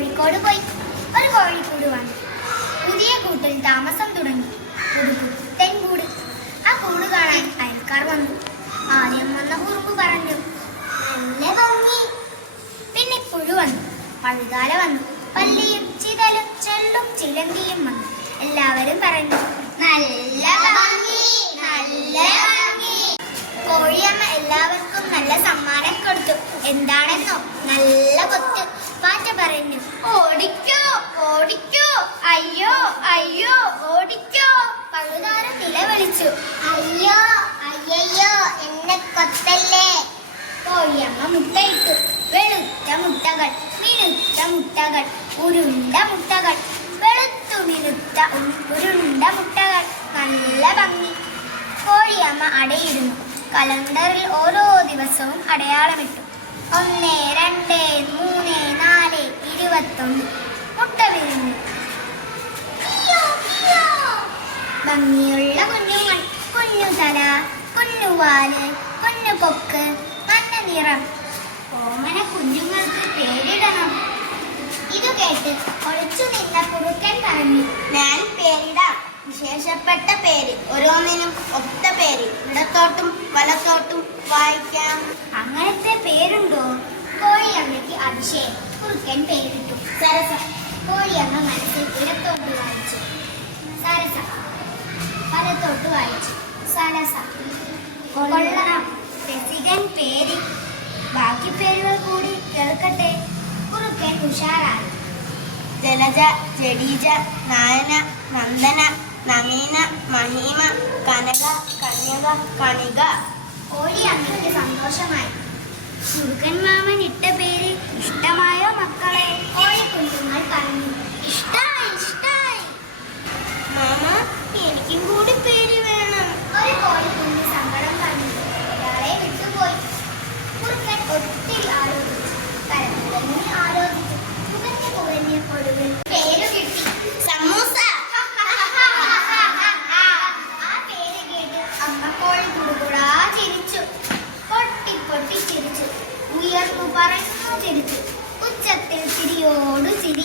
കോഴിക്കോട് പോയി. ഒരു കോഴിക്കൂട് വാങ്ങി. പുതിയ കൂട്ടിൽ താമസം തുടങ്ങി. ഒരു പുത്തൻ കൂട്. ആ കൂട് കാണാൻ അയൽക്കാർ വന്നു. ആദ്യം വന്ന കുറുമ്പ് പറഞ്ഞു നല്ല ഭംഗി. പിന്നെ പുഴു വന്നു. പഴുതാല വന്നു. പല്ലിയും ചിതലും ചെള്ളും ചിലങ്കിയും വന്നു. എല്ലാവരും പറഞ്ഞു നല്ല ഭംഗി നല്ല ഭംഗി. കോഴിയമ്മ എല്ലാവർക്കും നല്ല സമ്മാനം കൊടുത്തു. എന്താണെന്നോ? നല്ല കൊത്ത് പാറ്റ പറഞ്ഞു ഓടിക്കോ ഓടിക്കോ അയ്യോ ഓടിക്കോ. പഴുതാരം നിലവിളിച്ചു. അയ്യോ അയ്യോ എന്നെ കൊത്തല്ലേ. കോഴിയമ്മ മുട്ടയിട്ടു. വെളുത്ത മുട്ടകൾ മിനുത്ത മുട്ടകൾ ഉരുണ്ട മുട്ടകൾ. വെളുത്തു മിനുത്ത ഉരുണ്ട മുട്ടകൾ. നല്ല ഭംഗി. കോഴിയമ്മ അടയിരുന്നു കലണ്ടറിൽ ഓരോ ദിവസവും അടയാളമിട്ടു. ഒന്ന് രണ്ട് മൂന്ന് നാല് ഇരുപത്തൊന്ന്. ഭംഗിയുള്ള കുഞ്ഞുങ്ങൾ കുഞ്ഞു തല കുഞ്ഞു വാൽ കുഞ്ഞു കൊക്ക് മഞ്ഞ നിറം. ഓമന കുഞ്ഞുങ്ങൾക്ക് പേരിടണം. ഇത് കേട്ട് ഒളിച്ചു നിന്ന കുറുക്കൻ പറഞ്ഞു ഞാൻ പേരിടാം. വിശേഷപ്പെട്ട പേര്. ഓരോന്നിനും ഒത്ത പേര്. ഇടത്തോട്ടും വലത്തോട്ടും വായിക്കാം. അങ്ങനത്തെ പേരുണ്ടോ? കോഴിയമ്മയ്ക്ക് അഭിഷേകം കുറുക്കൻ പേരിട്ടു. സരസ കോഴിയമ്മ മനസ്സിൽ ഇടത്തോട്ടും വലത്തോട്ട് വായിച്ചു. സലസ കൊള്ളണം രസികൻ പേര് ബാക്കി പേരുകൾ കൂടി കേൾക്കട്ടെ. കുറുക്കൻ ഉഷാറായി. ജലജ ജഡീജ നായന നന്ദന നവീന മഹീമ കനക കന്യക കണിക. കോഴിയമ്മയ്ക്ക് സന്തോഷമായി. മുരുകൻ മാമൻ ഇട്ട കേട്ട് അമ്മ കോഴി കുടുകുടാ ചിരിച്ചു. പൊട്ടി പൊട്ടി ചിരിച്ചു. ഉയർന്നു പറഞ്ഞു ചിരിച്ചു. ഉച്ചത്തിൽ ചിരിയോട് ചിരി.